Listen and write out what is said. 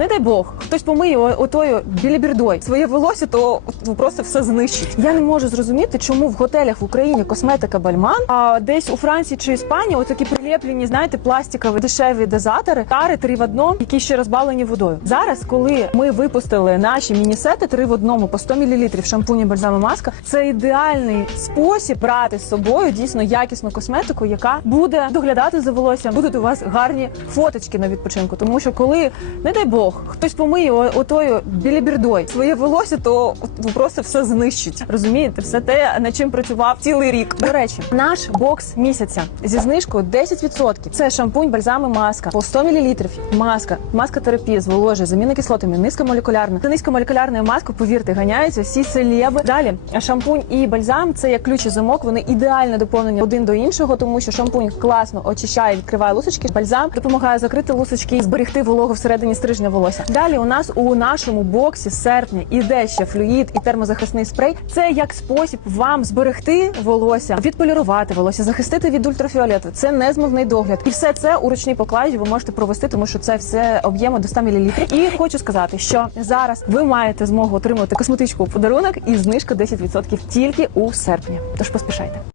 Не дай Бог, хтось помиє отою білібірдою своє волосся, то просто все знищить. Я не можу зрозуміти, чому в готелях в Україні косметика Бальман, а десь у Франції чи Іспанії отакі прилеплені, знаєте, пластикові дешеві дозатори, тари три в одному, які ще розбавлені водою. Зараз, коли ми випустили наші міні-сети три в одному по 100 мл шампуні бальзам і маска, це ідеальний спосіб брати з собою дійсно якісну косметику, яка буде доглядати за волоссям. Будуть у вас гарні фоточки на відпочинку. Тому що коли, не дай Бог, хтось помиє отою білібірдою своє волосся, то просто все знищить. Розумієте, все те, над чим працював цілий рік. До речі, наш бокс місяця зі знижкою 10%. Це шампунь, бальзам і маска по 100 мл. Маска, маска терапія зволожує, заміни кислотами, низькомолекулярна. За низькомолекулярною маскою, повірте, ганяються всі селеби. Далі шампунь і бальзам це як ключ і замок. Вони ідеально доповнені один до іншого, тому що шампунь класно очищає, відкриває лусочки. Бальзам допомагає закрити лусочки зберегти вологу всередині стрижня волосся. Далі у нас у нашому боксі серпня іде ще флюїд і термозахисний спрей. Це як спосіб вам зберегти волосся, відполірувати волосся, захистити від ультрафіолету. Це незмивний догляд. І все це у ручній покладі ви можете провести, тому що це все об'єму до 100 мл. І хочу сказати, що зараз ви маєте змогу отримати косметичку у подарунок і знижку 10% тільки у серпні. Тож поспішайте.